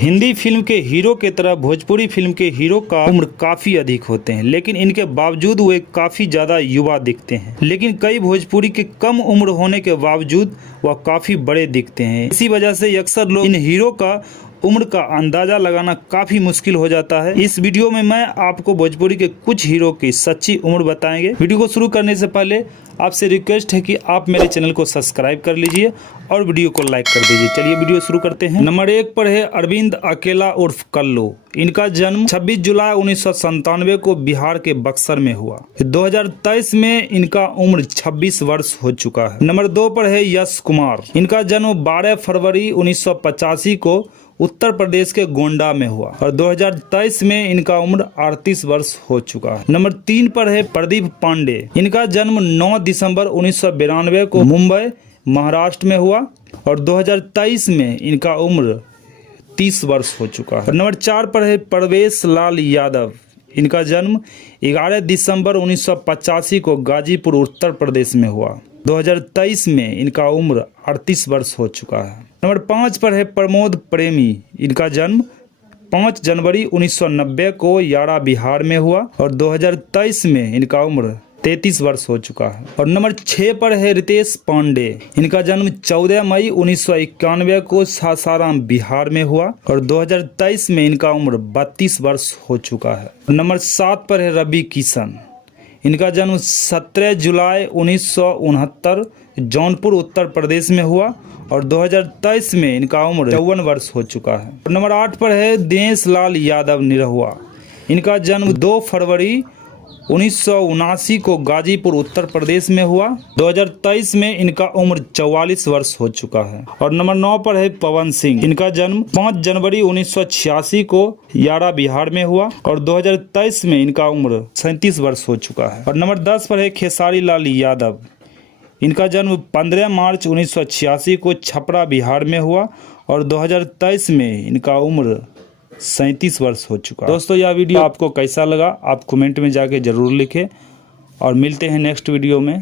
Hindi film के hero के तरह भोजपुरी फिल्म के हीरो का उम्र काफी अधिक होते हैं, लेकिन इनके बावजूद वे काफी ज्यादा युवा दिखते हैं। लेकिन कई भोजपुरी के कम उम्र होने के बावजूद वह काफी बड़े दिखते हैं। इसी वजह से अक्सर लोग इन हीरो का उम्र का अंदाजा लगाना काफी मुश्किल हो जाता है। इस वीडियो में मैं आपको भोजपुरी के कुछ हीरो की सच्ची उम्र बताएंगे। वीडियो को शुरू करने से पहले आपसे रिक्वेस्ट है कि आप मेरे चैनल को सब्सक्राइब कर लीजिए और वीडियो को लाइक कर दीजिए। चलिए वीडियो शुरू करते हैं। नंबर 1 पर है अरविंद अकेला उर्फ कल्लू। इनका जन्म 26 जुलाई 1997 को बिहार के बक्सर में हुआ। 2023 में इनका उम्र 26 वर्ष हो चुका है। नंबर 2 पर है यश कुमार। इनका जन्म 12 फरवरी 1985 को उत्तर प्रदेश के गोंडा में हुआ और 2023 में इनका उम्र 38 वर्ष हो चुका है। नंबर 3 पर है प्रदीप पांडे। इनका जन्म 9 दिसंबर 1992 को मुंबई महाराष्ट्र में हुआ और 2023 में इनका उम्र 30 वर्ष हो चुका है। नंबर 4 पर है परवेश लाल यादव। इनका जन्म 11 दिसंबर 1985 को गाजीपुर उत्तर प्रदेश में हुआ। 2023 में इनका उम्र 38 वर्ष हो चुका है। नंबर 5 पर है प्रमोद प्रेमी। इनका जन्म 5 जनवरी 1990 को यारा बिहार में हुआ और 2023 में इनका उम्र 33 वर्ष हो चुका है। और नंबर 6 पर है रितेश पांडे। इनका जन्म 14 मई 1991 को सासाराम बिहार में हुआ और 2023 में इनका उम्र 32 वर्ष हो चुका है। नंबर 7 पर है रवि किशन। इनका जन्म 17 जुलाई 1969 जौनपुर उत्तर प्रदेश में हुआ और 2023 में इनका उम्र 54 वर्ष हो चुका है। नंबर 8 पर है दिनेश लाल यादव निरहुआ। इनका जन्म 2 फरवरी 1979 को गाजीपुर उत्तर प्रदेश में हुआ। 2023 में इनका उम्र 44 वर्ष हो चुका है। और नंबर 9 पर है पवन सिंह। इनका जन्म 5 जनवरी 1986 को यारा बिहार में हुआ और 2023 में इनका उम्र 37 वर्ष हो चुका है। और नंबर 10 पर है खेसारी लाल यादव। इनका जन्म 15 मार्च 1986 को छपरा बिहार में हुआ और 2023 में इनका उम्र 37 वर्ष हो चुका है। दोस्तों, यह वीडियो आपको कैसा लगा आप कमेंट में जाके जरूर लिखें और मिलते हैं नेक्स्ट वीडियो में।